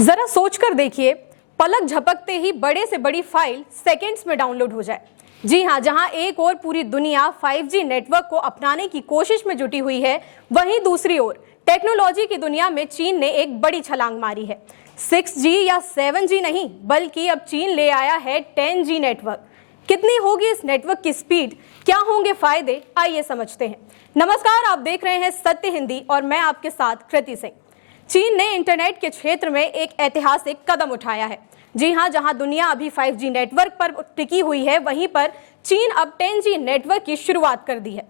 जरा सोचकर देखिए, पलक झपकते ही बड़े से बड़ी फाइल सेकंड्स में डाउनलोड हो जाए। जी हाँ, जहां एक ओर पूरी दुनिया 5G नेटवर्क को अपनाने की कोशिश में जुटी हुई है, वहीं दूसरी ओर टेक्नोलॉजी की दुनिया में चीन ने एक बड़ी छलांग मारी है। 6G या 7G नहीं, बल्कि अब चीन ले आया है 10G नेटवर्क। कितनी होगी इस नेटवर्क की स्पीड, क्या होंगे फायदे, आइए समझते हैं। नमस्कार, आप देख रहे हैं सत्य हिंदी और मैं आपके साथ कृति सिंह। चीन ने इंटरनेट के क्षेत्र में एक ऐतिहासिक कदम उठाया है। जी हां, जहां दुनिया अभी 5G नेटवर्क पर टिकी हुई है, वहीं पर चीन अब 10G नेटवर्क की शुरुआत कर दी है।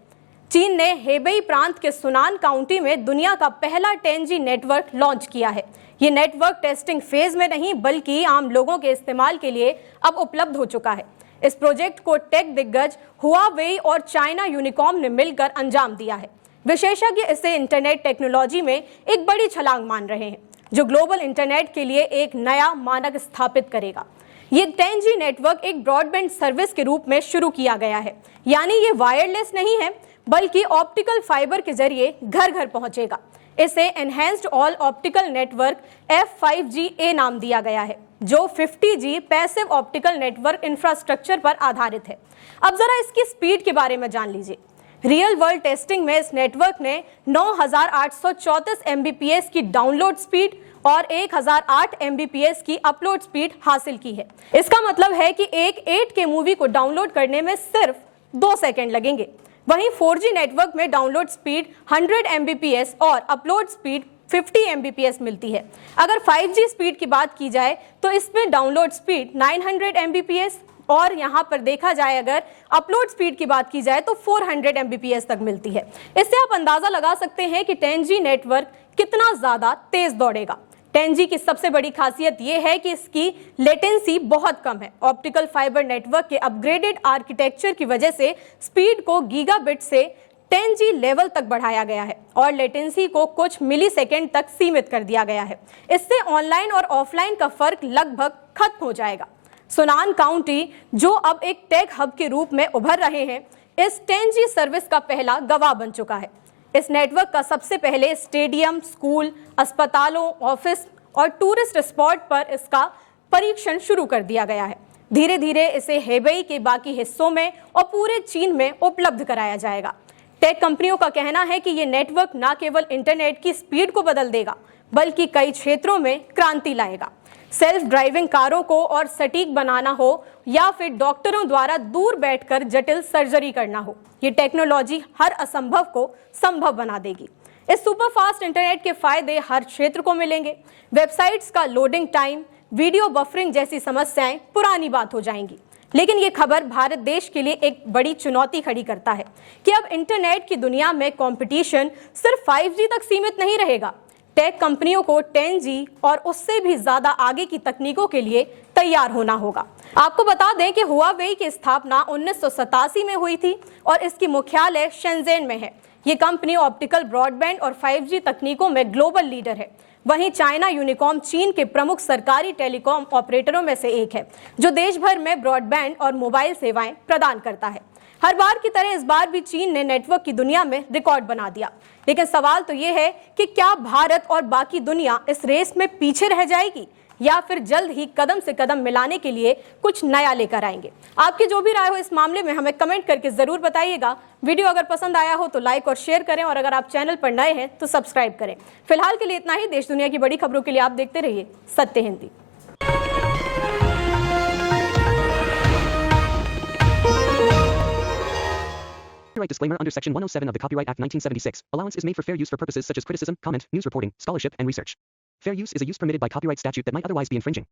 चीन ने हेबेई प्रांत के सुनान काउंटी में दुनिया का पहला 10G नेटवर्क लॉन्च किया है। ये नेटवर्क टेस्टिंग फेज में नहीं, बल्कि आम लोगों के इस्तेमाल के लिए अब उपलब्ध हो चुका है। इस प्रोजेक्ट को टेक दिग्गज हुआवेई और चाइना यूनिकॉम ने मिलकर अंजाम दिया है। विशेषज्ञ इसे इंटरनेट टेक्नोलॉजी में एक बड़ी छलांग मान रहे हैं, जो ग्लोबल इंटरनेट के लिए एक नया मानक स्थापित करेगा। ये 10G नेटवर्क एक ब्रॉडबैंड सर्विस के रूप में शुरू किया गया है, यानी ये वायरलेस नहीं है, बल्कि ऑप्टिकल फाइबर के जरिए घर घर पहुंचेगा। इसे enhanced all optical network F5GA नाम दिया गया है, जो 50G passive optical network infrastructure पर आधारित है। अब जरा इसकी स्पीड के बारे में जान लीजिए। रियल वर्ल्ड टेस्टिंग में इस नेटवर्क ने 9834 Mbps की डाउनलोड स्पीड और 1008 Mbps की अपलोड स्पीड हासिल की है। इसका मतलब है कि एक 8K मूवी को डाउनलोड करने में सिर्फ 2 सेकंड लगेंगे। वहीं 4G नेटवर्क में डाउनलोड स्पीड 100 Mbps और अपलोड स्पीड 50 Mbps मिलती है। अगर 5G स्पीड की बात की जाए तो इसमें डाउनलोड स्पीड 900 Mbps और यहाँ पर देखा जाए अगर अपलोड स्पीड की बात की जाए तो 400 Mbps तक मिलती है। इससे आप अंदाजा लगा सकते हैं कि 10G नेटवर्क कितना ज्यादा तेज दौड़ेगा। 10G की सबसे बड़ी खासियत यह है कि इसकी लेटेंसी बहुत कम है। ऑप्टिकल फाइबर नेटवर्क के अपग्रेडेड आर्किटेक्चर की वजह से स्पीड को गीगाबिट से 10G लेवल तक बढ़ाया गया है और लेटेंसी को कुछ मिलीसेकंड तक सीमित कर दिया गया है। इससे ऑनलाइन और ऑफलाइन का फर्क लगभग खत्म हो जाएगा। सुनान काउंटी, जो अब एक टेक हब के रूप में उभर रहे हैं, इस 10G सर्विस का पहला गवाह बन चुका है। इस नेटवर्क का सबसे पहले स्टेडियम, स्कूल, अस्पतालों, ऑफिस और टूरिस्ट स्पॉट पर इसका परीक्षण शुरू कर दिया गया है। धीरे धीरे इसे हेबेई के बाकी हिस्सों में और पूरे चीन में उपलब्ध कराया जाएगा। टेक कंपनियों का कहना है कि ये नेटवर्क न केवल इंटरनेट की स्पीड को बदल देगा, बल्कि कई क्षेत्रों में क्रांति लाएगा। सेल्फ ड्राइविंग कारों को और सटीक बनाना हो या फिर डॉक्टरों द्वारा दूर बैठकर जटिल सर्जरी करना हो, ये टेक्नोलॉजी हर असंभव को संभव बना देगी। इस सुपरफास्ट इंटरनेट के फायदे हर क्षेत्र को मिलेंगे। वेबसाइट्स का लोडिंग टाइम, वीडियो बफरिंग जैसी समस्याएं पुरानी बात हो जाएंगी। लेकिन ये खबर भारत देश के लिए एक बड़ी चुनौती खड़ी करता है कि अब इंटरनेट की दुनिया में कंपटीशन सिर्फ 5G तक सीमित नहीं रहेगा। टेक कंपनियों को 10G और उससे भी ज्यादा आगे की तकनीकों के लिए तैयार होना होगा। आपको बता दें कि हुआवेई की स्थापना 1987 में हुई थी और इसकी मुख्यालय शेंजेन में है। ये कंपनी ऑप्टिकल ब्रॉडबैंड और 5G तकनीकों में ग्लोबल लीडर है। वहीं चाइना यूनिकॉम चीन के प्रमुख सरकारी टेलीकॉम ऑपरेटरों में से एक है, जो देश भर में ब्रॉडबैंड और मोबाइल सेवाएं प्रदान करता है। हर बार की तरह इस बार भी चीन ने नेटवर्क की दुनिया में रिकॉर्ड बना दिया। लेकिन सवाल तो ये है कि क्या भारत और बाकी दुनिया इस रेस में पीछे रह जाएगी या फिर जल्द ही कदम से कदम मिलाने के लिए कुछ नया लेकर आएंगे। आपकी जो भी राय हो इस मामले में हमें कमेंट करके जरूर बताइएगा। वीडियो अगर पसंद आया हो तो लाइक और शेयर करें और अगर आप चैनल पर नए हैं तो सब्सक्राइब करें। फिलहाल के लिए इतना ही। देश दुनिया की बड़ी खबरों के लिए आप देखते रहिए सत्य Hindi. Copyright disclaimer under Section 107 of the Copyright Act 1976. Allowance is made for fair use for purposes such as criticism, comment, news reporting, scholarship, and research. Fair use is a use permitted by copyright statute that might otherwise be infringing.